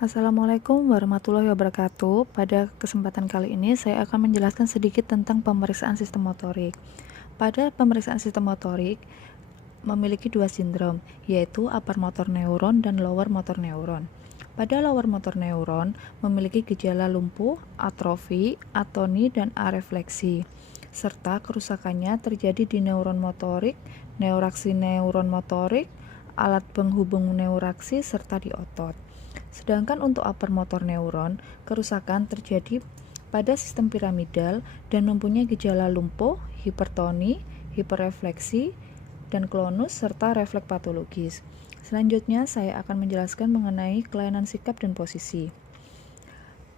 Assalamualaikum warahmatullahi wabarakatuh. Pada kesempatan kali ini saya akan menjelaskan sedikit tentang pemeriksaan sistem motorik. Pada pemeriksaan sistem motorik memiliki dua sindrom, yaitu upper motor neuron dan lower motor neuron. Pada lower motor neuron memiliki gejala lumpuh, atrofi, atoni, dan arefleksi, serta kerusakannya terjadi di neuron motorik, neuraksi neuron motorik, alat penghubung neuraksi, serta di otot. Sedangkan untuk upper motor neuron, kerusakan terjadi pada sistem piramidal dan mempunyai gejala lumpuh, hipertoni, hiperrefleksi, dan klonus serta refleks patologis. Selanjutnya saya akan menjelaskan mengenai kelainan sikap dan posisi.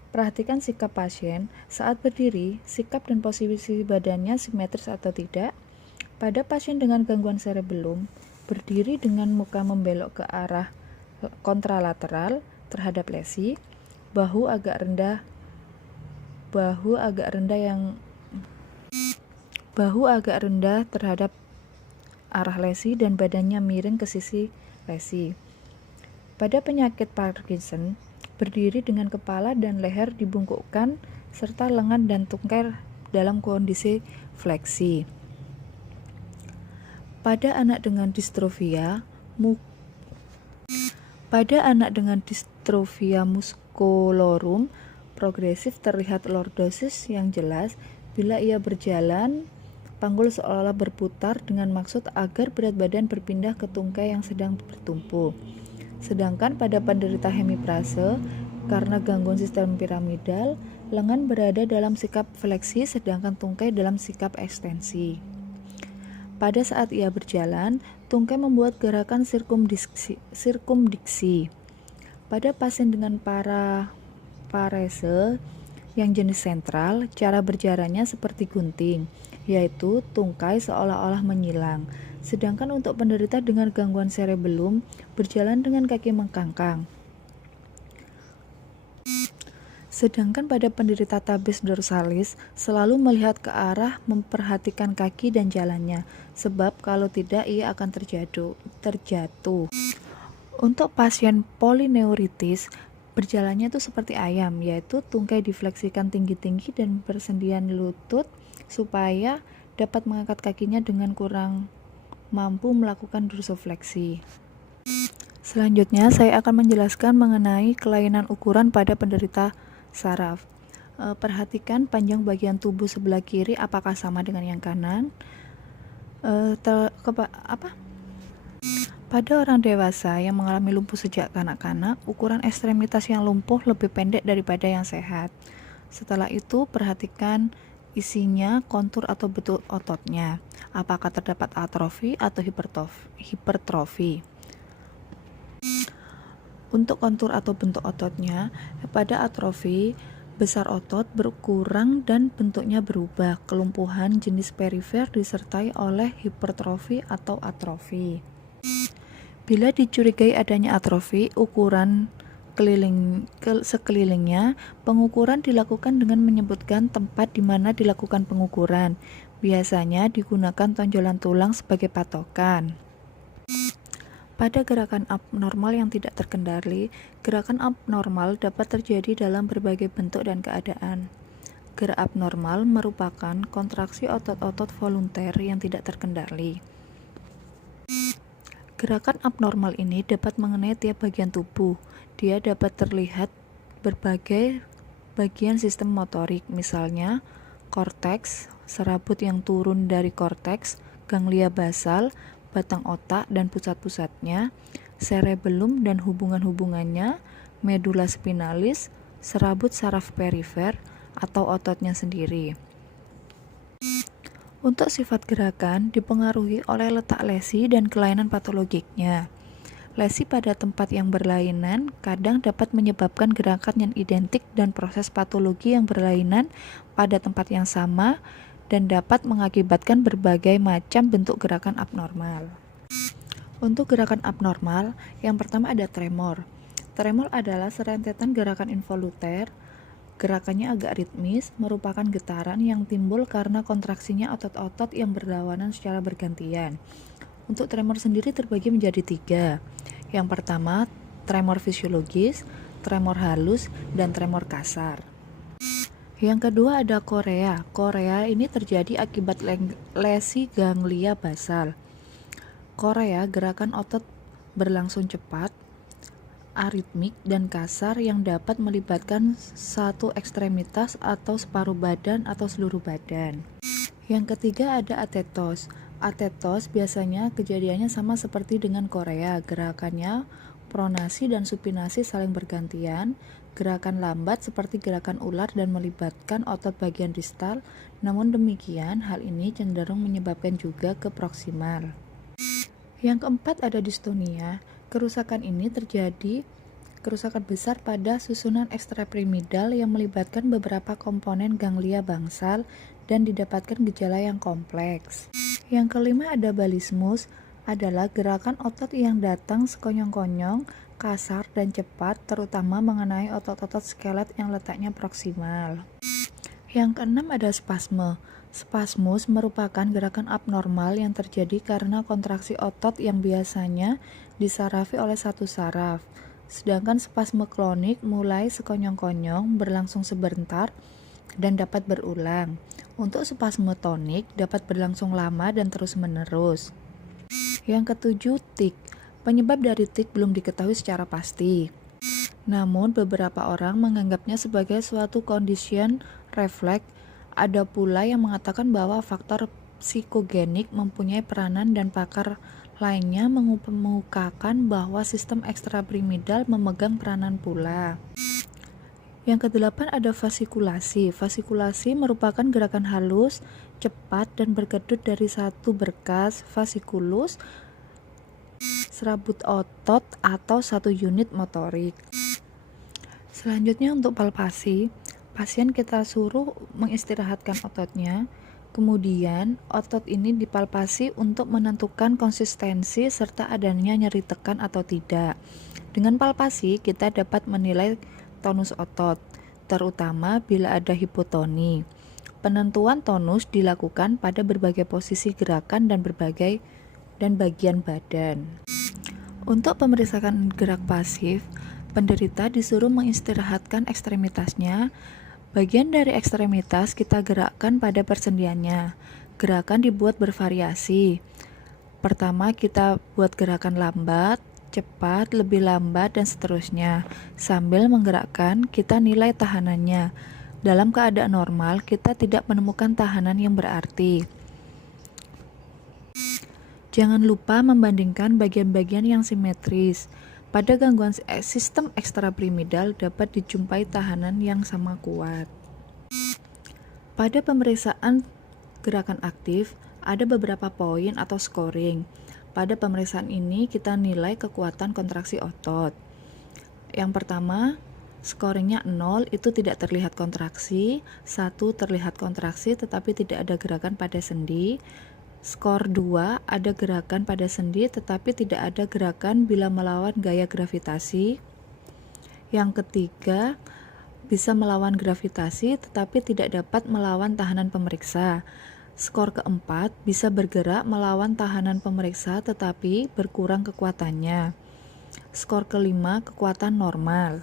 Perhatikan sikap pasien saat berdiri, sikap dan posisi badannya simetris atau tidak. Pada pasien dengan gangguan cerebellum, berdiri dengan muka membelok ke arah kontralateral terhadap lesi, bahu agak rendah terhadap arah lesi dan badannya miring ke sisi lesi. Pada penyakit Parkinson, berdiri dengan kepala dan leher dibungkukkan serta lengan dan tungkai dalam kondisi fleksi. Pada anak dengan distrofia muskulorum progresif terlihat lordosis yang jelas. Bila ia berjalan, panggul seolah-olah berputar dengan maksud agar berat badan berpindah ke tungkai yang sedang bertumpu. Sedangkan pada penderita hemiprase, karena gangguan sistem piramidal, lengan berada dalam sikap fleksi sedangkan tungkai dalam sikap ekstensi. Pada saat ia berjalan, tungkai membuat gerakan sirkumdiksi. Pada pasien dengan parese yang jenis sentral, cara berjalannya seperti gunting, yaitu tungkai seolah-olah menyilang. Sedangkan untuk penderita dengan gangguan cerebellum, berjalan dengan kaki mengkangkang. Sedangkan pada penderita tabes dorsalis selalu melihat ke arah, memperhatikan kaki dan jalannya, sebab kalau tidak ia akan terjatuh. Untuk pasien polineuritis, berjalannya itu seperti ayam, yaitu tungkai difleksikan tinggi-tinggi dan persendian lutut supaya dapat mengangkat kakinya dengan kurang mampu melakukan dorsofleksi. Selanjutnya saya akan menjelaskan mengenai kelainan ukuran pada penderita saraf. Perhatikan panjang bagian tubuh sebelah kiri apakah sama dengan yang kanan. Pada orang dewasa yang mengalami lumpuh sejak kanak-kanak, ukuran ekstremitas yang lumpuh lebih pendek daripada yang sehat. Setelah itu, perhatikan isinya, kontur atau bentuk ototnya. Apakah terdapat atrofi atau hipertrofi. Untuk kontur atau bentuk ototnya, pada atrofi, besar otot berkurang dan bentuknya berubah. Kelumpuhan jenis perifer disertai oleh hipertrofi atau atrofi. Bila dicurigai adanya atrofi, ukuran sekelilingnya, pengukuran dilakukan dengan menyebutkan tempat di mana dilakukan pengukuran. Biasanya digunakan tonjolan tulang sebagai patokan. Pada gerakan abnormal yang tidak terkendali, gerakan abnormal dapat terjadi dalam berbagai bentuk dan keadaan. Gerak abnormal merupakan kontraksi otot-otot volunter yang tidak terkendali. Gerakan abnormal ini dapat mengenai tiap bagian tubuh. Dia dapat terlihat berbagai bagian sistem motorik, misalnya korteks, serabut yang turun dari korteks, ganglia basal, batang otak dan pusat-pusatnya, cerebellum dan hubungan-hubungannya, medula spinalis, serabut saraf perifer atau ototnya sendiri. Untuk sifat gerakan dipengaruhi oleh letak lesi dan kelainan patologiknya. Lesi pada tempat yang berlainan kadang dapat menyebabkan gerakan yang identik dan proses patologi yang berlainan pada tempat yang sama dan dapat mengakibatkan berbagai macam bentuk gerakan abnormal. Untuk gerakan abnormal, yang pertama ada tremor. Tremor adalah serentetan gerakan involuter. Gerakannya agak ritmis, merupakan getaran yang timbul karena kontraksinya otot-otot yang berlawanan secara bergantian. Untuk tremor sendiri terbagi menjadi 3. Yang pertama, tremor fisiologis, tremor halus, dan tremor kasar. Yang kedua ada korea. Korea ini terjadi akibat lesi ganglia basal. Korea gerakan otot berlangsung cepat, aritmik, dan kasar yang dapat melibatkan satu ekstremitas atau separuh badan atau seluruh badan. Yang ketiga ada atetos. Atetos biasanya kejadiannya sama seperti dengan korea. Gerakannya pronasi dan supinasi saling bergantian. Gerakan lambat seperti gerakan ular dan melibatkan otot bagian distal. Namun demikian, hal ini cenderung menyebabkan juga ke proksimal. Yang keempat ada distonia. Kerusakan ini terjadi kerusakan besar pada susunan ekstrapiramidal yang melibatkan beberapa komponen ganglia bangsal dan didapatkan gejala yang kompleks. Yang kelima ada balismus, adalah gerakan otot yang datang sekonyong-konyong, kasar, dan cepat, terutama mengenai otot-otot skelet yang letaknya proksimal. Yang keenam ada spasme. Spasmus merupakan gerakan abnormal yang terjadi karena kontraksi otot yang biasanya disarafi oleh satu saraf. Sedangkan spasme klonik mulai sekonyong-konyong, berlangsung sebentar, dan dapat berulang. Untuk spasme tonik dapat berlangsung lama dan terus-menerus. Yang ketujuh, tik. Penyebab dari tik belum diketahui secara pasti. Namun beberapa orang menganggapnya sebagai suatu condition refleks. Ada pula yang mengatakan bahwa faktor psikogenik mempunyai peranan dan pakar lainnya mengemukakan bahwa sistem ekstrapiramidal memegang peranan pula. Yang kedelapan ada fasikulasi. Fasikulasi merupakan gerakan halus, cepat, dan berkedut dari satu berkas fasikulus, serabut otot, atau satu unit motorik. Selanjutnya untuk palpasi, pasien kita suruh mengistirahatkan ototnya, kemudian otot ini dipalpasi untuk menentukan konsistensi serta adanya nyeri tekan atau tidak. Dengan palpasi kita dapat menilai tonus otot, terutama bila ada hipotoni. Penentuan tonus dilakukan pada berbagai posisi gerakan dan bagian badan. Untuk pemeriksaan gerak pasif, penderita disuruh mengistirahatkan ekstremitasnya. Bagian dari ekstremitas kita gerakkan pada persendiannya. Gerakan dibuat bervariasi. Pertama kita buat gerakan lambat, cepat, lebih lambat, dan seterusnya. Sambil menggerakkan, kita nilai tahanannya. Dalam keadaan normal, kita tidak menemukan tahanan yang berarti. Jangan lupa membandingkan bagian-bagian yang simetris. Pada gangguan sistem ekstrapiramidal dapat dijumpai tahanan yang sama kuat. Pada pemeriksaan gerakan aktif, ada beberapa poin atau scoring. Pada pemeriksaan ini kita nilai kekuatan kontraksi otot. Yang pertama, scoringnya 0 itu tidak terlihat kontraksi, 1 terlihat kontraksi tetapi tidak ada gerakan pada sendi. Skor 2 ada gerakan pada sendi tetapi tidak ada gerakan bila melawan gaya gravitasi. Yang ketiga, bisa melawan gravitasi tetapi tidak dapat melawan tahanan pemeriksa. Skor keempat, bisa bergerak melawan tahanan pemeriksa tetapi berkurang kekuatannya. Skor kelima, kekuatan normal.